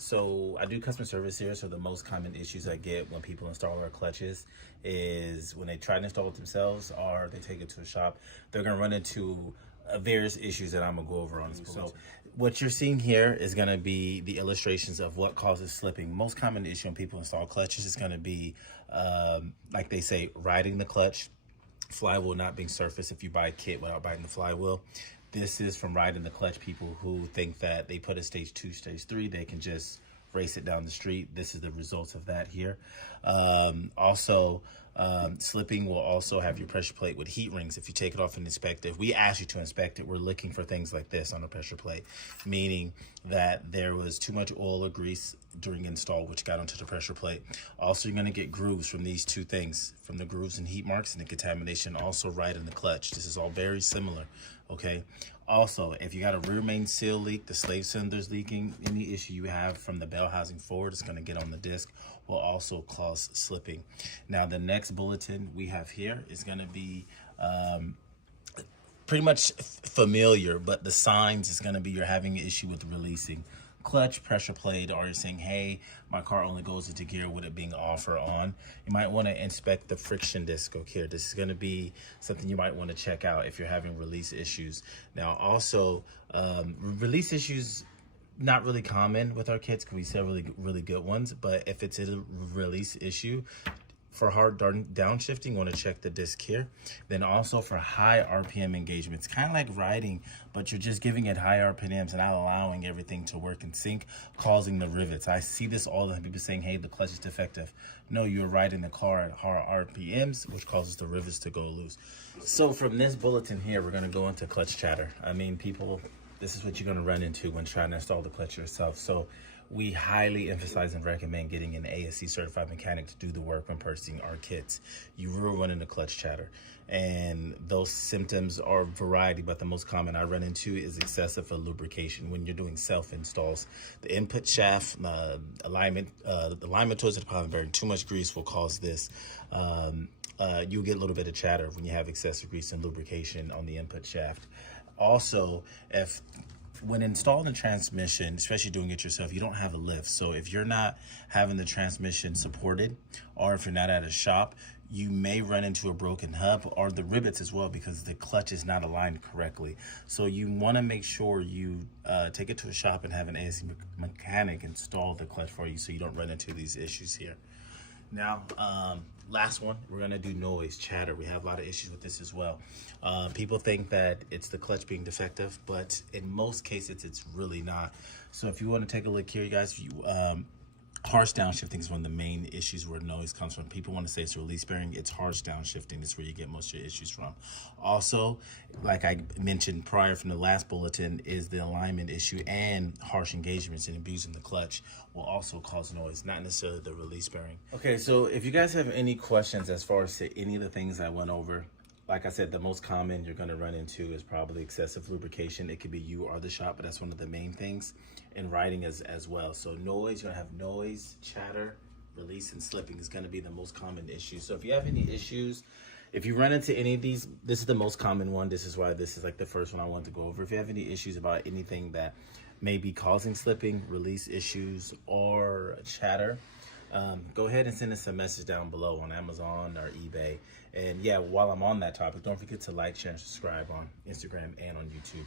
So I do customer service here. So the most common issues I get when people install our clutches is when they try to install it themselves or they take it to a shop, they're gonna run into various issues that I'm gonna go over on this bulletin. So what you're seeing here is gonna be the illustrations of what causes slipping. Most common issue when people install clutches is gonna be, like they say, riding the clutch, flywheel not being surfaced if you buy a kit without buying the flywheel. This is from riding the clutch people who think that they put a stage 2, stage 3, they can just race it down the street. This is the results of that here. Slipping will also have your pressure plate with heat rings. If you take it off and inspect it, if we ask you to inspect it, we're looking for things like this on the pressure plate, meaning that there was too much oil or grease during install, which got onto the pressure plate. Also, you're gonna get grooves from these two things, from the grooves and heat marks and the contamination, also right in the clutch. This is all very similar, okay? Also, if you got a rear main seal leak, the slave cylinder's leaking, any issue you have from the bell housing forward, it's gonna get on the disc, will also cause slipping. Now, the next bulletin we have here is gonna be pretty much familiar, but the signs is gonna be you're having an issue with releasing clutch, pressure plate, or you're saying, hey, my car only goes into gear with it being off or on. You might want to inspect the friction disc. Okay, this is going to be something you might want to check out if you're having release issues. Now, also, release issues, not really common with our kits because we sell really good ones, but if it's a release issue, for hard downshifting, you want to check the disc here. Then also for high RPM engagements, kind of like riding, but you're just giving it high RPMs and not allowing everything to work in sync, causing the rivets. I see this all the time, people saying, hey, the clutch is defective. No, you're riding the car at high RPMs, which causes the rivets to go loose. So from this bulletin here, we're going to go into clutch chatter. I mean, people, this is what you're going to run into when trying to install the clutch yourself. So we highly emphasize and recommend getting an ASC certified mechanic to do the work when purchasing our kits. You will run into clutch chatter, and those symptoms are a variety, but the most common I run into is excessive lubrication when you're doing self installs. The input shaft, the alignment towards the deposit bearing, too much grease will cause this. You'll get a little bit of chatter when you have excessive grease and lubrication on the input shaft. Also, when installing the transmission, especially doing it yourself, you don't have a lift. So if you're not having the transmission supported, or if you're not at a shop, you may run into a broken hub or the rivets as well because the clutch is not aligned correctly. So you want to make sure you take it to a shop and have an ASC mechanic install the clutch for you so you don't run into these issues here. Now, last one, we're gonna do noise, chatter. We have a lot of issues with this as well. People think that it's the clutch being defective, but in most cases, it's really not. So if you wanna take a look here, you guys, harsh downshifting is one of the main issues where noise comes from. People want to say it's release bearing, it's harsh downshifting. That's where you get most of your issues from. Also, like I mentioned prior from the last bulletin, is the alignment issue and harsh engagements and abusing the clutch will also cause noise, not necessarily the release bearing. Okay, so if you guys have any questions as far as any of the things I went over, like I said, the most common you're gonna run into is probably excessive lubrication. It could be you or the shop, but that's one of the main things. And riding as well. So noise, you're gonna have noise, chatter, release, and slipping is gonna be the most common issue. So if you have any issues, if you run into any of these, this is the most common one. This is why this is like the first one I want to go over. If you have any issues about anything that may be causing slipping, release issues, or chatter, go ahead and send us a message down below on Amazon or eBay. And yeah, while I'm on that topic, don't forget to like, share, and subscribe on Instagram and on YouTube.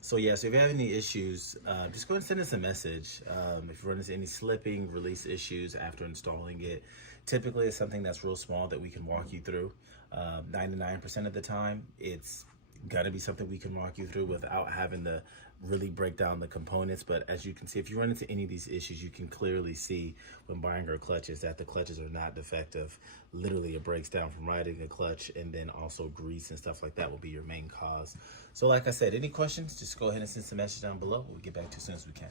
So yeah, so if you have any issues, just go ahead and send us a message. If you run into any slipping, release issues after installing it, typically it's something that's real small that we can walk you through. 99% of the time, it's gotta be something we can walk you through without having to really break down the components. But as you can see, if you run into any of these issues, you can clearly see when buying our clutches that the clutches are not defective. Literally, it breaks down from riding the clutch, and then also grease and stuff like that will be your main cause. So like I said, any questions, just go ahead and send some message down below. We'll get back to you as soon as we can.